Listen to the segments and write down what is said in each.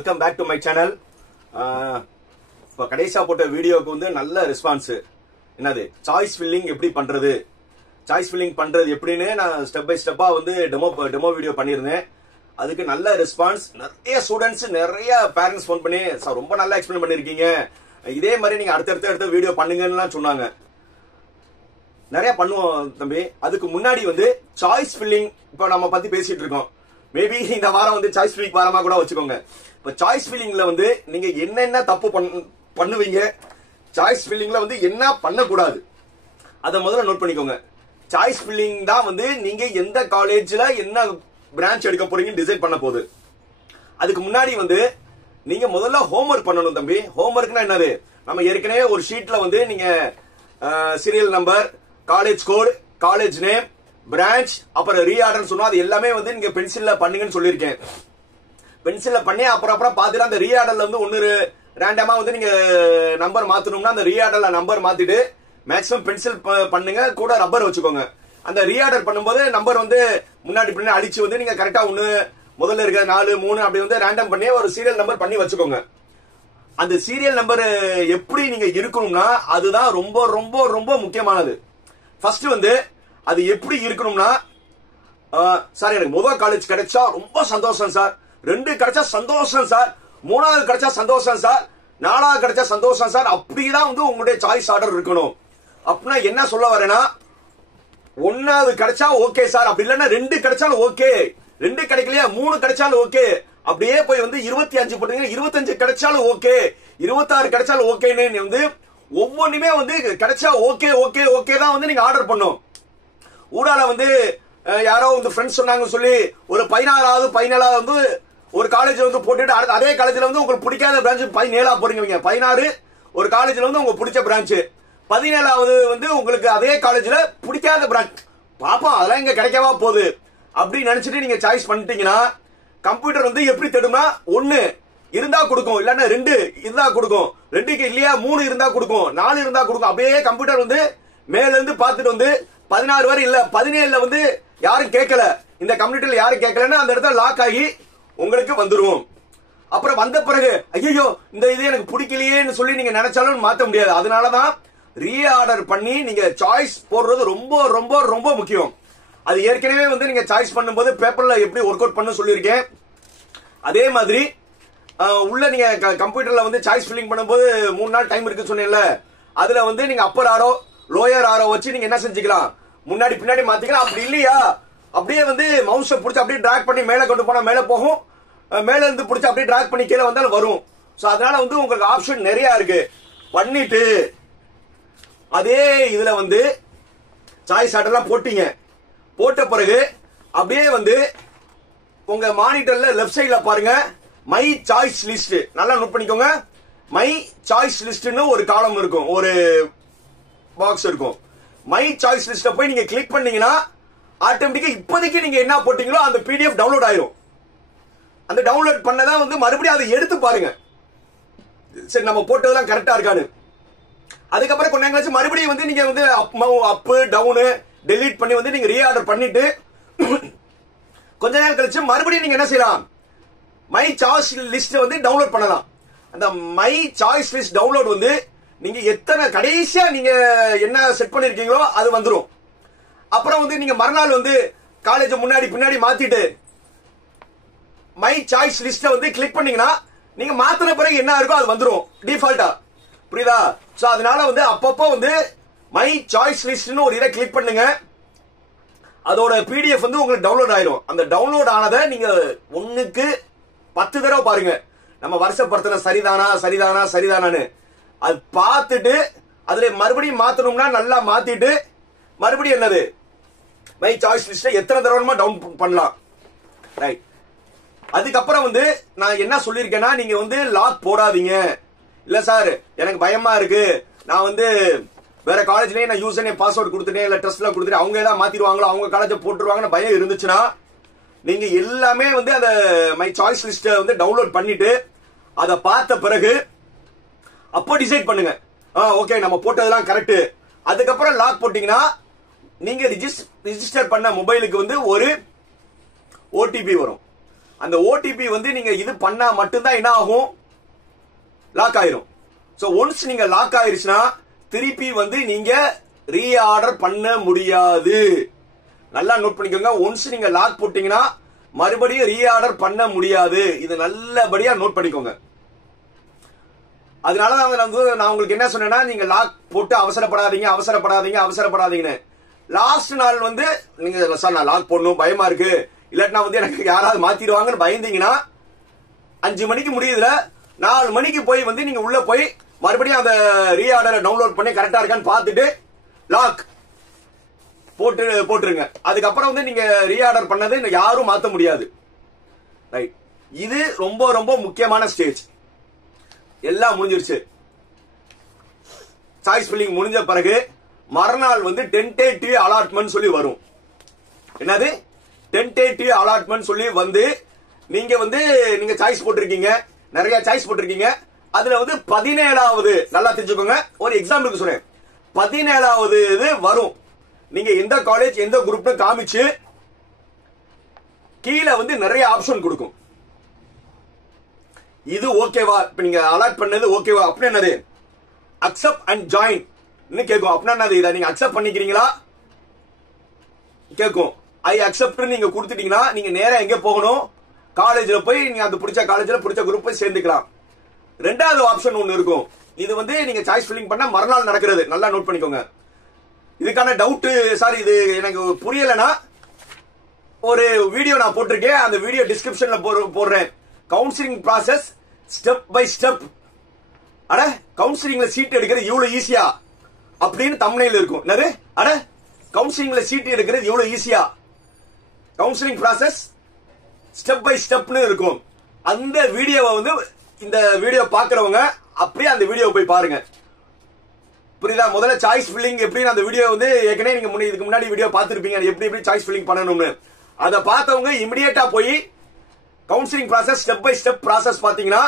Welcome back to my channel. இப்போ கடைசியாக போட்ட வீடியோவுக்கு வந்து நல்ல ரெஸ்பான்ஸு. என்னது சாய்ஸ் ஃபில்லிங் எப்படி பண்ணுறது, சாய்ஸ் ஃபில்லிங் பண்ணுறது எப்படின்னு நான் ஸ்டெப் பை ஸ்டெப்பாக வந்து டெமோ வீடியோ பண்ணியிருந்தேன். அதுக்கு நல்ல ரெஸ்பான்ஸ். நிறைய ஸ்டூடெண்ட்ஸ், நிறைய பேரண்ட்ஸ் ஃபோன் பண்ணி சார் ரொம்ப நல்லா எக்ஸ்பிளைன் பண்ணியிருக்கீங்க, இதே மாதிரி நீங்கள் அடுத்த வீடியோ பண்ணுங்கன்னு சொன்னாங்க. நிறைய பண்ணுவோம் தம்பி. அதுக்கு முன்னாடி வந்து சாய்ஸ் ஃபில்லிங் இப்போ நம்ம பற்றி பேசிட்டு இருக்கோம். மேபி இந்த வாரம் வந்து சாய்ஸ் ஃபில்லிங் வாரமாக கூட வச்சுக்கோங்க. இப்போ சாய்ஸ் ஃபில்லிங்ல வந்து நீங்க என்னென்ன தப்பு பண்ணுவீங்க, சாய்ஸ் ஃபில்லிங்ல வந்து என்ன பண்ணக்கூடாது, அதை முதல்ல நோட் பண்ணிக்கோங்க. சாய்ஸ் ஃபில்லிங் தான் வந்து நீங்க எந்த காலேஜ்ல என்ன பிரான்ச் எடுக்க போறீங்க டிசைட் பண்ண போகுது. அதுக்கு முன்னாடி வந்து நீங்க முதல்ல ஹோம்ஒர்க் பண்ணணும் தம்பி. ஹோம்ஒர்க்னா என்னது, நம்ம ஏற்கனவே ஒரு ஷீட்ல வந்து நீங்க serial number, college code, college name, branch, அப்புறம் ரீஆர்டர் சொன்னா அது எல்லாமே வந்து நீங்க பென்சில்ல பண்ணுங்கன்னு சொல்லியிருக்கேன். பென்சில்ல பண்ணி அப்புறம் பார்த்துட்டு அந்த ரீஆர்டர்ல வந்து ஒன்னு ரேண்டமா வந்து நீங்க நம்பர் மாத்தணும்னா அந்த ரீஆர்டர்ல நம்பர் மாத்திட்டு மேக்ஸிமம் பென்சில் பண்ணுங்க, கூட ரப்பர் வச்சுக்கோங்க. அந்த ரீஆர்டர் பண்ணும்போது நம்பர் வந்து முன்னாடி பின்னாடி அடிச்சு வந்து நீங்க கரெக்டா ஒன்னு முதல்ல இருக்க 4 3 அப்படி வந்து ரேண்டம் பண்ணி ஒரு சீரியல் நம்பர் பண்ணி வச்சுக்கோங்க. அந்த சீரியல் நம்பர் எப்படி நீங்க இருக்கணும்னா அதுதான் ரொம்ப ரொம்ப ரொம்ப முக்கியமானது. ஃபர்ஸ்ட் வந்து அது எப்படி இருக்கணும்னா, சார் எனக்கு முதல் காலேஜ் கிடைச்சா ரொம்ப சந்தோஷம் சார், 2 கிடைச்சா சந்தோஷம் சார், 3வது கிடைச்சா சந்தோஷம் சார், 4வது கிடைச்சா சந்தோஷம் சார், அப்படிதான் வந்து உங்களுடைய சாய்ஸ் ஆர்டர் இருக்கணும். அப்படின்னா என்ன சொல்ல வரேன்னா, 1வது கிடைச்சா ஓகே சார், அப்படி இல்லைன்னா 2 கிடைச்சாலும் ஓகே, 2 கிடைக்கலையா 3 கிடைச்சாலும் ஓகே, அப்படியே போய் வந்து 25 போட்டீங்க, 25 கிடைச்சாலும் ஓகே, 26 கிடைச்சாலும் ஓகேன்னு வந்து ஒவ்வொன்றுமே வந்து கிடைச்சா ஓகே ஓகே ஓகே தான் வந்து நீங்க ஆர்டர் பண்ணும். ஊடால வந்து யாரோ வந்து ஃப்ரெண்ட்ஸ் சொன்னாங்க சொல்லி ஒரு 16வது 17வது வந்து ஒரு காலேஜ் வந்து போட்டுட்டு அதே காலேஜ்ல வந்து உங்களுக்கு பிடிக்காத பிரான்ச் 17 போறீங்க. 16 ஒரு காலேஜ்ல வந்து உங்களுக்கு பிடிச்ச பிரான்ச், 17வது வந்து உங்களுக்கு அதே காலேஜ்ல பிடிக்காத பிரான்ச். பாப்பா அதெல்லாம் இங்க கிடைக்கவா போகுது அப்படின்னு நினைச்சிட்டு நீங்க சாய்ஸ் பண்ணிட்டீங்கன்னா கம்ப்யூட்டர் வந்து எப்படி தேடும்னா 1 இருந்தா கொடுக்கும், இல்லன்னா 2 இருந்தா கொடுக்கும், 2க்கு இல்லையா 3 இருந்தா கொடுக்கும், 4 இருந்தா கொடுக்கும். அப்படியே கம்ப்யூட்டர் வந்து மேல இருந்து பார்த்துட்டு வந்து 16 வரை இல்ல 17ல வந்து யாரும் கேட்கல, இந்த கம்ப்யூட்டர்ல யாரும் கேட்கலன்னா அந்த இடத்துல லாக் ஆகி உங்களுக்கு வந்துரும். அப்புறம் வந்த பிறகு ஐயோ இந்த இது எனக்கு பிடிக்கலையேன்னு சொல்லி நீங்க நினைச்சாலும் மாத்த முடியாது. அதனாலதான் ரீஆர்டர் பண்ணி நீங்க சாய்ஸ் போடுறது ரொம்ப ரொம்ப ரொம்ப முக்கியம். அது ஏற்கனவே வந்து நீங்க சாய்ஸ் பண்ணும்போது பேப்பர்ல எப்படி ஒர்க் அவுட் பண்ண சொல்லியிருக்கேன். அதே மாதிரி உள்ள நீங்க கம்ப்யூட்டர்ல வந்து சாய்ஸ் ஃபில்லிங் பண்ணும்போது 3 நாள் டைம் இருக்கு சொன்னேன்ல, அதுல வந்து நீங்க அப்பர் ஆரோ லோயர் ஆரோ வச்சு நீங்க என்ன செஞ்சுக்கலாம், முன்னாடி பின்னாடி மாத்திக்கலாம். அப்படி இல்லையா அப்படியே வந்து மவுஸை பிடிச்சி அப்படியே டிராக் பண்ணி மேல கொண்டு போனா மேல போகும், மேல இருந்து பிடிச்சி அப்படியே டிராக் பண்ணி கீழே வந்தாலும் வரும். சோ அதனால வந்து உங்களுக்கு ஆப்ஷன் நிறைய இருக்கு. பண்ணிட்டு அதே இதுல வந்து சாய்ஸ் ஆர்டர்லாம் போட்டீங்க, போட்ட பிறகு அப்படியே வந்து உங்க மானிட்டர்ல லெஃப்ட் சைட்ல பாருங்க மை சாய்ஸ் லிஸ்ட். நல்லா நோட் பண்ணிக்கோங்க. மை சாய்ஸ் லிஸ்ட்னு ஒரு காலம் இருக்கும், ஒரு பாக்ஸ் இருக்கும். மை சாய்ஸ் லிஸ்ட போய் நீங்க கிளிக் பண்ணீங்கன்னா ஆட்டோமேட்டிக்கா இப்போதைக்கு நீங்க என்ன போட்டீங்களோ அந்த PDF டவுன்லோட் ஆயிரும். அந்த டவுன்லோட் பண்ணதா வந்து மறுபடியும் அதை எடுத்து பாருங்க, சரி நம்ம போட்டதெல்லாம் கரெக்டா இருக்கான்னு. அதுக்கப்புறம் கொஞ்ச நேரம் மறுபடியும் வந்து நீங்க வந்து அப் டவுன் டெலீட் பண்ணி வந்து நீங்க ரீஆர்டர் பண்ணிட்டு கொஞ்ச நேரம் கழிச்சு மறுபடியும் நீங்க என்ன செய்யலாம், மை சாய்ஸ் லிஸ்ட் வந்து டவுன்லோட் பண்ணலாம். அந்த மை சாய்ஸ் லிஸ்ட் டவுன்லோட் வந்து நீங்க எத்தனை கடைசியா நீங்க என்ன செட் பண்ணிருக்கீங்களோ அது வந்துடும். அப்புறம் வந்து நீங்க மறுநாள் வந்து காலேஜ் முன்னாடி பின்னாடி மாத்திட்டு மை சாய்ஸ் லிஸ்ட வந்து கிளிக் பண்ணீங்கன்னா நீங்க மாத்தின பிறகு என்ன இருக்கோ அது வந்துடும் டிஃபால்ட்டா. புரியுதா? சோ அதனால வந்து அப்பப்போ வந்து மை சாய்ஸ் லிஸ்ட்னு ஒரு இதை கிளிக் பண்ணுங்க, அதோட PDF வந்து உங்களுக்கு டவுன்லோட் ஆயிடும். அந்த டவுன்லோட் ஆனதை நீங்க 1க்கு 10 தடவை பாருங்க, நம்ம வருஷப்படுத்தின சரிதானா சரிதானா சரிதானான்னு. அது பார்த்துட்டு அதுல மறுபடியும் மாத்தணும்னா நல்லா மாத்திட்டு மறுபடியும் என்னது மை சாய்ஸ் லிஸ்ட் எத்தனை தடவை டவுன் பண்ணலாம். ரைட். அதுக்கப்புறம் வந்து நான் என்ன சொல்லியிருக்கேன்னா, நீங்க வந்து லாக் போடாதீங்க. இல்ல சார் எனக்கு பயமா இருக்கு, நான் வந்து வேற காலேஜ்லயே நான் யூசர் நேம் பாஸ்வேர்ட் கொடுத்துட்டேன், இல்ல டெஸ்ட்ல கொடுத்துட்டேன், அவங்க ஏதாவது மாத்திடுவாங்களோ, அவங்க காலேஜ் போட்டுருவாங்கன்னு பயம் இருந்துச்சுன்னா நீங்க எல்லாமே வந்து அந்த மை சாய்ஸ் லிஸ்ட வந்து டவுன்லோட் பண்ணிட்டு அதை பார்த்த பிறகு அப்போ டிசைட் பண்ணுங்க, ஓகே நம்ம போட்டதெல்லாம் கரெக்ட். அதுக்கப்புறம் லாக் போட்டீங்கன்னா நீங்க ரிஜிஸ்டர் பண்ண மொபைலுக்கு வந்து ஒரு OTP வரும். அந்த ஓடிபி வந்து நீங்க இது பண்ணா மட்டும்தான் என்ன ஆகும், லாக் ஆயிரும். சோ ஒன்ஸ் நீங்க லாக் ஆயிருச்சுன்னா திருப்பி வந்து நீங்க ரீஆர்டர் பண்ண முடியாது. நல்லா நோட் பண்ணிக்கோங்க. ஒன்ஸ் நீங்க லாக் போட்டீங்கன்னா மறுபடியும் ரீஆர்டர் பண்ண முடியாது. இது நல்லபடியா நோட் பண்ணிக்கோங்க. அதனால நான் உங்களுக்கு என்ன சொன்னேன்னா, நீங்க லாக் போட்டு அவசரப்படாதீங்கன்னு. லாஸ்ட் நாள் வந்து நீங்க சார் நான் லாக் போடணும் பயமா இருக்கு, இல்லாட்டினா வந்து எனக்கு யாராவது மாத்திடுவாங்கன்னு பயந்தீங்கன்னா 5 மணிக்கு முடியுதுல 4 மணிக்கு போய் வந்து நீங்க உள்ள போய் மறுபடியும் அந்த ரீஆர்டரை டவுன்லோட் பண்ணி கரெக்டா இருக்கான்னு பார்த்துட்டு லாக் போட்டுருங்க. அதுக்கப்புறம் வந்து நீங்க ரீஆர்டர் பண்ணது யாரும் மாத்த முடியாது. ரைட், இது ரொம்ப ரொம்ப முக்கியமான ஸ்டேஜ். எல்லாம் முடிஞ்சிருச்சு. சாய்ஸ் ஃபில்லிங் முடிஞ்ச பிறகு மறுநாள் வந்து டென்டேட்டிவ் அலாட்மெண்ட் சொல்லி வரும். என்னது டென்டேட்டிவ் அலாட்மெண்ட் சொல்லி வந்து நீங்க சாய்ஸ் போட்டிருக்கீங்க, நிறைய சாய்ஸ் போட்டிருக்கீங்க. அதுல வந்து 17வது நல்லா தெரிஞ்சுக்கோங்க. ஒரு எக்ஸாம்பிளுக்கு சொல்றேன். 17வது இது வரும். நீங்க எந்த காலேஜ் எந்த குரூப்னு காமிச்சு கீழே வந்து நிறைய ஆப்ஷன் கொடுக்கும். இது ஓகேவா, இப்ப நீங்க அலாட் பண்ணது ஓகேவா அப்படின்னு என்னது அக்செப்ட் அண்ட் ஜாயின் கேட்கும். அப்படின்னா என்னது, இதை நீங்க அக்செப்ட் பண்ணிக்கிறீங்களா கேட்கும். ஐ அக்செப்ட் நீங்க கொடுத்துட்டீங்கன்னா நீங்க நேரா எங்க போகணும், காலேஜ்ல போய் நீங்க அது பிடிச்ச காலேஜ்ல பிடிச்ச குரூப் போய் சேர்ந்துக்கலாம். ரெண்டாவது ஆப்ஷன் ஒன்னு இருக்கும். இது வந்து நீங்க சாய்ஸ் ஃபில்லிங் பண்ண மறுநாள் நடக்கிறது. நல்லா நோட் பண்ணிக்கோங்க. இதுக்கான டவுட் சார் இது எனக்கு புரியலனா ஒரு வீடியோ நான் போட்டிருக்கேன். அந்த வீடியோ டிஸ்கிரிப்ஷன்ல போடுறேன். Counselling process step by step. அட கவுன்சிலிங்ல சீட் எடுக்கிறது இவ்வளவு ஈஸியா அப்படின்னு தம்ப்நெயில் இருக்கும். என்னது அட கவுன்சிலிங்ல சீட் எடுக்கிறது இவ்வளவு ஈஸியா, கவுன்சிலிங் ப்ராசஸ் ஸ்டெப் பை ஸ்டெப்னு இருக்கும். அந்த வீடியோவை வந்து இந்த வீடியோ பாக்குறவங்க அப்படியே அந்த வீடியோ போய் பாருங்க. புரியுதா? முதல்ல சாய்ஸ் ஃபில்லிங் எப்படின்னு அந்த வீடியோ வந்து ஏற்கனவே நீங்க இதுக்கு முன்னாடி வீடியோ பார்த்திருப்பீங்க. எப்படி சாய்ஸ் ஃபில்லிங் பண்ணணும்னு. அதை பார்த்தவங்க இமிடியேட்டா போய் counselling process step by step process பாத்தீங்கன்னா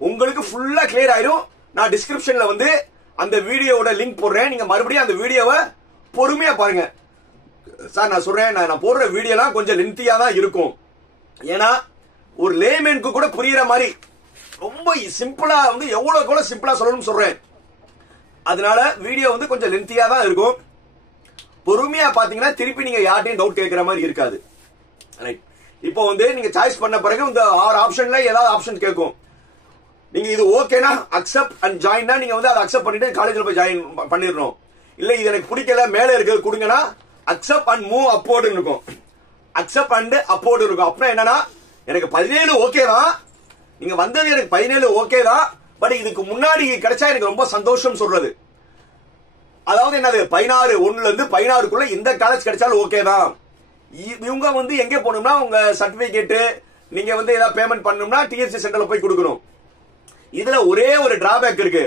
உங்களுக்கு ஃபுல்லா கிளியர் ஆயிடும். நான் டிஸ்கிரிப்ஷன்ல வந்து அந்த வீடியோவோட லிங்க் போடுறேன். நீங்க மறுபடியும் அந்த வீடியோவை பொறுமையா பாருங்க. சார் நான் சொல்றேன், நான் போடுற வீடியோலாம் கொஞ்சம் லென்த்தியா தான் இருக்கும். ஏன்னா ஒரு லேமேனுக்கு கூட புரியுற மாதிரி ரொம்ப சிம்பிளா வந்து எவ்வளவு கூட சிம்பிளா சொல்லணும்னு சொல்றேன். அதனால வீடியோ வந்து கொஞ்சம் லென்த்தியா தான் இருக்கும். பொறுமையா பாத்தீங்கன்னா திருப்பி நீங்க யார்ட்டையும் டவுட் கேட்கிற மாதிரி இருக்காது. இப்போ வந்து நீங்க சாய்ஸ் பண்ண பிறகு இந்த 6 ஆப்ஷன்ல ஏதாவது ஆப்ஷன் கேட்கும். நீங்க இது ஓகேனா அக்செப்ட் அண்ட் ஜாயின் நீங்க வந்து அதை அக்செப்ட் பண்ணிட்டு காலேஜ்ல போய் ஜாயின் பண்ணிடணும். இல்ல இது எனக்கு பிடிக்கல மேல இருக்கு கொடுங்கன்னா அக்செப்ட் அண்ட் மூவ் அப்போர்டு இருக்கும். அக்செப்ட் அண்ட் அப்போர்டு இருக்கும். அப்படின்னா என்னன்னா எனக்கு 17 ஓகே தான், நீங்க வந்தது எனக்கு 17 ஓகே தான், பட் இதுக்கு முன்னாடி கிடைச்சா எனக்கு ரொம்ப சந்தோஷம் சொல்றது. அதாவது என்னது 16 1ல இருந்து 16க்குள்ள எந்த காலேஜ் கிடைச்சாலும் ஓகே தான். இவங்க வந்து எங்க போகணும்னா உங்க சர்டிபிகேட் நீங்க வந்து ஏதாவது பேமெண்ட் பண்ணணும்னா டிஎஸ்சி சென்டர்ல போய் கொடுக்கணும். இதுல ஒரே ஒரு டிராபேக் இருக்கு.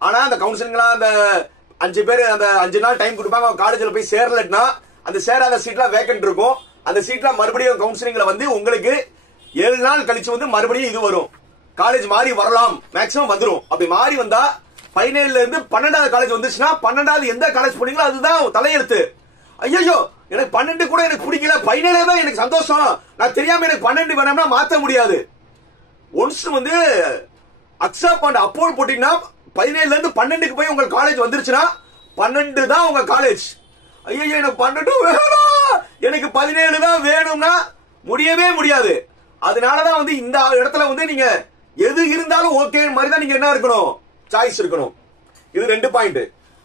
ஆனா அந்த கவுன்சிலிங்லாம் அந்த 5 பேர் அந்த 5 நாள் டைம் கொடுப்பாங்க. காலேஜ்ல போய் சேரலன்னா அந்த சேராத சீட்லாம் வேக்கன்ட் இருக்கும். அந்த சீட்லாம் மறுபடியும் கவுன்சிலிங்ல வந்து உங்களுக்கு 7 நாள் கழிச்சு வந்து மறுபடியும் இது வரும். காலேஜ் மாறி வரலாம், மேக்ஸிமம் வந்துரும். அப்படி மாறி வந்தா 17ல இருந்து 12வது காலேஜ் வந்துச்சுன்னா 12வது எந்த காலேஜ் போனீங்களோ அதுதான் தலையெழுத்து. ஐயோ எனக்கு 12 கூட எனக்கு பிடிக்கல, 17 தான் எனக்கு சந்தோஷம், நான் தெரியாம எனக்கு 12 வேணும்னா மாத்த முடியாது. ஒன்ஸ் வந்து அக்செப்ட் அண்ட் அப்போர்ட் போட்டீங்கன்னா 17ல இருந்து 12க்கு போய் உங்க காலேஜ் வந்துருச்சுன்னா 12 தான் உங்க காலேஜ். ஐயோ எனக்கு 12 வேணும், எனக்கு 17 தான் வேணும்னா முடியவே முடியாது. அதனாலதான் வந்து இந்த இடத்துல வந்து நீங்க எது இருந்தாலும் ஓகே மாதிரி தான் நீங்க என்ன இருக்கணும், சாய்ஸ் இருக்கணும். இது 2 பாயிண்ட்.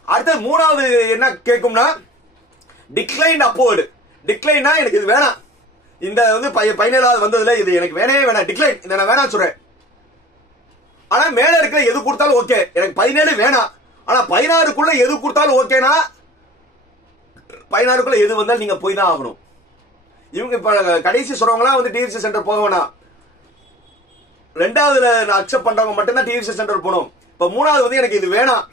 அடுத்து 3வது என்ன கேட்கும்னா டிக்ளைன் அப்போர்டு. டிக்ளைன்னா எனக்கு இது வேணாம், இந்த வந்து 17வது வந்ததுல இது எனக்கு வேணவே வேணாம், டிக்ளைன் இதை நான் வேணாம் சொல்றேன். ஆனா மேல இருக்கிற எது கொடுத்தாலும் ஓகே, எனக்கு 17 வேணாம், ஆனா 16க்குள்ள எது கொடுத்தாலும் ஓகேனா 16க்குள்ள எது வந்தாலும் நீங்க போய் தான் ஆகணும். இவங்க இப்ப கடைசி சொல்றவங்களாம் வந்து டிஎஸ்சி சென்டர் போக வேணாம். 2வதுல அக்செப்ட் பண்றவங்க மட்டும்தான் டிஎஸ்சி சென்டர் போகணும். இப்ப 3வது வந்து எனக்கு இது வேணாம்,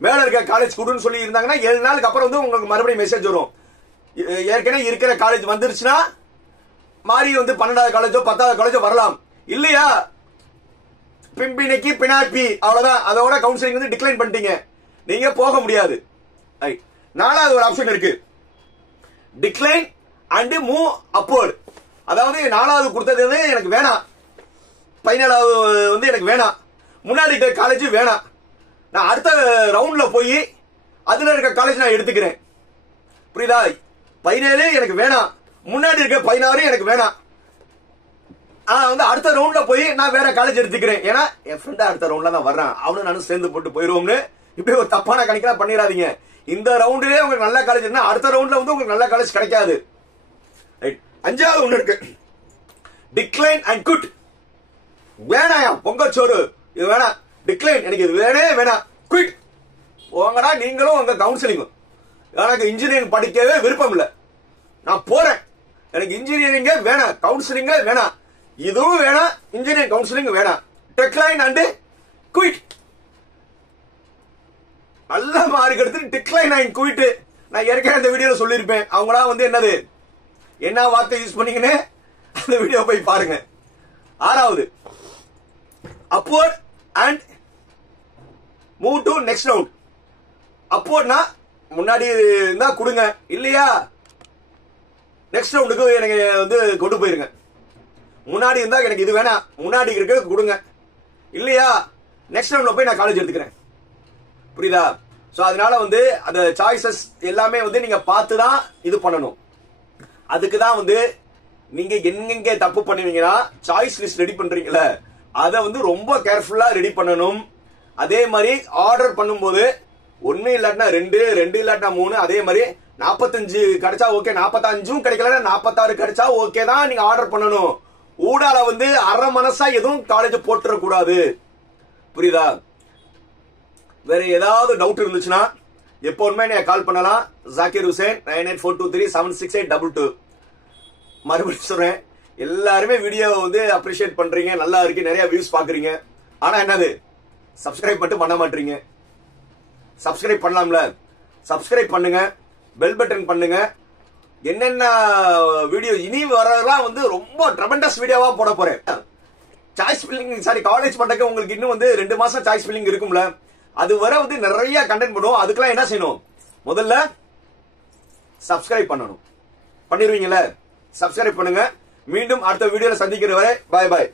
மேல இருக்க காலேஜ் கொடுன்னு சொல்லி இருந்தாங்கன்னா 7 நாளுக்கு அப்புறம் வந்து உங்களுக்கு மறுபடியும் மெசேஜ் வரும். ஏற்கனவே இருக்கிற காலேஜ் வந்துருச்சுன்னா மாறி வந்து 12வது காலேஜோ 10வது காலேஜோ வரலாம். இல்லையா பிம்பினைக்கு பினாப்பி அவ்வளவுதான், அதோட கவுன்சிலிங் வந்து டிக்ளைன் பண்ணிட்டீங்க, நீங்க போக முடியாது. 4வது ஒரு ஆப்ஷன் இருக்கு, டிக்ளைன் அண்ட் மூவ் அப்போர்ட். அதாவது 4வது கொடுத்தது வந்து எனக்கு வேணாம், 17வது வந்து எனக்கு வேணாம், முன்னாடி இருக்க காலேஜ் வேணாம். நான் அடுத்த ரவுண்ட்ல போய் அதுல இருக்க காலேஜ் நான் எடுத்துக்கிறேன். புரியுதா? 17 எனக்கு வேணாம், முன்னாடி இருக்க 16 எனக்கு வேணாம். வந்து அடுத்த ரவுண்ட்ல போய் நான் வேற காலேஜ் எடுத்துக்கிறேன். ஏன்னா என் ஃப்ரெண்ட் அடுத்த ரவுண்ட்ல தான் வர்றான், அவனும் நானும் சேர்ந்து போட்டு போயிருவோம்னு இப்படி ஒரு தப்பான கணக்கெல்லாம் பண்ணிடாதீங்க. இந்த ரவுண்டிலே உங்களுக்கு நல்ல காலேஜ் இருந்தா அடுத்த ரவுண்ட்ல வந்து உங்களுக்கு நல்ல காலேஜ் கிடைக்காது. 5வது ஒண்ணு இருக்கு, டிக்ளைன் அண்ட் குட். வேணாயா பொங்கச்சோறு, இது வேணாம், டிக்ளைன், எனக்கு இது வேணே வேணாம், குவிட். உங்கடா நீங்களும் உங்க கவுன்சிலிங். எனக்கு இன்ஜினியரிங் படிக்கவே விருப்பம் இல்லை, நான் போறேன், எனக்கு இன்ஜினியரிங்கே வேணாம், கவுன்சிலிங்கே வேணாம், இதுவும் வேணாம், இன்ஜினியரிங் கவுன்சிலிங் வேணாம், டிக்ளைன் அண்ட் குவிட். நல்ல மார்க் எடுத்து டிக்ளைன் அண்ட் குவிட். நான் ஏற்கனவே இந்த வீடியோல சொல்லியிருப்பேன். அவங்களா வந்து என்னது என்ன வார்த்தை யூஸ் பண்ணீங்கன்னு அந்த வீடியோ போய் பாருங்க. 6வது upward and move to next round. upwardனா முன்னாடி இருந்தா கொடுங்க, இல்லையா நெக்ஸ்ட் ரவுண்டுக்கு எனக்கு வந்து கொண்டு போயிருங்க. முன்னாடி இருந்தா எனக்கு இது வேணாம், முன்னாடி இருக்க கொடுங்க, இல்லையா நெக்ஸ்ட் ரவுண்ட்ல போய் நான் காலேஜ் எடுத்துக்கிறேன். புரியுதா? சோ அதனால வந்து அந்த சாய்ஸஸ் எல்லாமே வந்து நீங்க பார்த்து தான் இது பண்ணணும். அதுக்கு தான் வந்து நீங்க எங்கெங்க தப்பு பண்ணுவீங்கன்னா சாய்ஸ் லிஸ்ட் ரெடி பண்றீங்கல்ல, அதை வந்து ரொம்ப கேர்ஃபுல்லா ரெடி பண்ணணும். அதே மாதிரி ஆர்டர் பண்ணும்போது 1 இல்லாட்டினா 2, 2 இல்லாட்டினா 3, அதே மாதிரி 45 கிடைச்சா ஓகே, 45ம் கிடைக்கல 46 கிடைச்சா ஓகே தான் நீங்க ஆர்டர் பண்ணணும். ஊடால வந்து அரை மனசா எதுவும் காலேஜ் போட்டுற கூடாது. புரியுதா? வேற ஏதாவது டவுட் இருந்துச்சுன்னா எப்போதுமே நீங்க கால் பண்ணலாம். ஜாகிர் ஹுசைன் 9842376822. மறுபடியும் சொல்றேன், எல்லாருமே வீடியோ வந்து அப்ரிஷியேட் பண்றீங்க, நல்லா இருக்கு, நிறைய வியூஸ் பாக்குறீங்க. ஆனா என்னது சப்ஸ்கிரைப் மட்டும் பண்ண மாட்டீங்க. சப்ஸ்கிரைப் பண்ணலாம்ல, சப்ஸ்கிரைப் பண்ணுங்க, பெல் பட்டன் பண்ணுங்க. என்னென்ன வீடியோ இனி வரலாம் வந்து ரொம்ப ட்ரெமெண்டஸ் வீடியோவா போட போறேன். சாய்ஸ் ஃபில்லிங் சாரி காலேஜ் பண்றதுக்கு உங்களுக்கு இன்னும் வந்து 2 மாசம் சாய்ஸ் ஃபில்லிங் இருக்கும்ல, அது வர வந்து நிறைய கண்டென்ட் பண்ணுவோம். அதுக்கெல்லாம் என்ன செய்யணும், முதல்ல சப்ஸ்கிரைப் பண்ணணும். பண்ணிடுவீங்கல்ல? சப்ஸ்கிரைப் பண்ணுங்க. மீண்டும் அடுத்த வீடியோல சந்திக்கிற வரை பாய் பாய்.